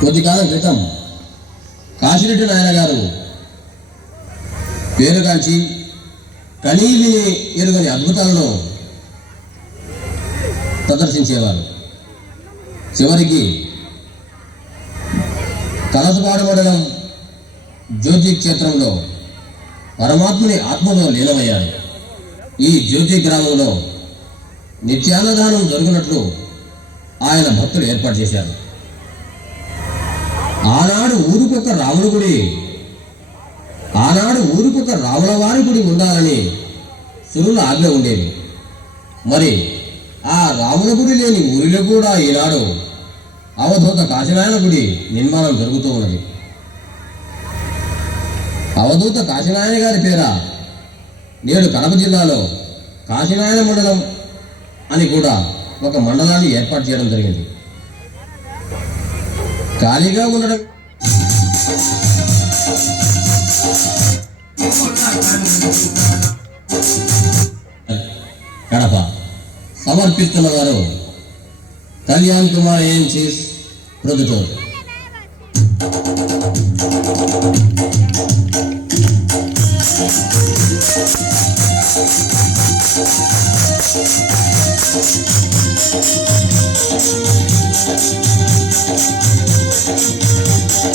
కొద్ది కాలం క్రితం కాశీరెడ్డి నాయన గారు పేరుగాంచి కనీలి ఎరుగని అద్భుతాలను ప్రదర్శించేవారు. చివరికి కలసపాడు మండలం జ్యోతి క్షేత్రంలో పరమాత్ముని ఆత్మలో లీనమయ్యారు. ఈ జ్యోతి గ్రామంలో నిత్యాన్నదానం జరుగునట్లు ఆయన భక్తులు ఏర్పాటు చేశారు. ఆనాడు ఊరికొక రాముడి గుడి ఆనాడు ఊరికొక రాములవారి గుడి ఉండాలని సురుల ఆజ్ఞ ఉండేది. మరి ఆ రాముల గుడి లేని ఊరిలో కూడా ఈనాడు అవధూత కాశీనాయన గుడి నిర్మాణం జరుగుతూ ఉన్నది. అవధూత కాశీనాయన గారి పేర నేడు కడప జిల్లాలో కాశీనాయన మండలం అని కూడా ఒక మండలాన్ని ఏర్పాటు చేయడం జరిగింది. ఖాళీగా ఉండడం. కడప. సమర్పిస్తున్న వారు కళ్యాణ్ కుమార్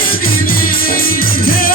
Baby.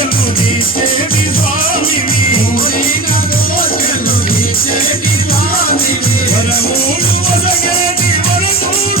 కోర్కెలు తీసేటి స్వామివి వరమూలు వసగేటి వరదూడ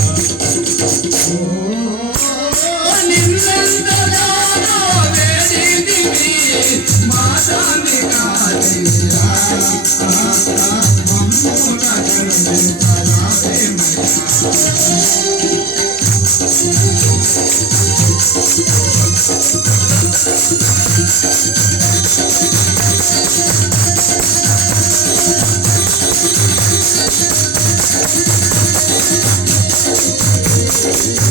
Peace.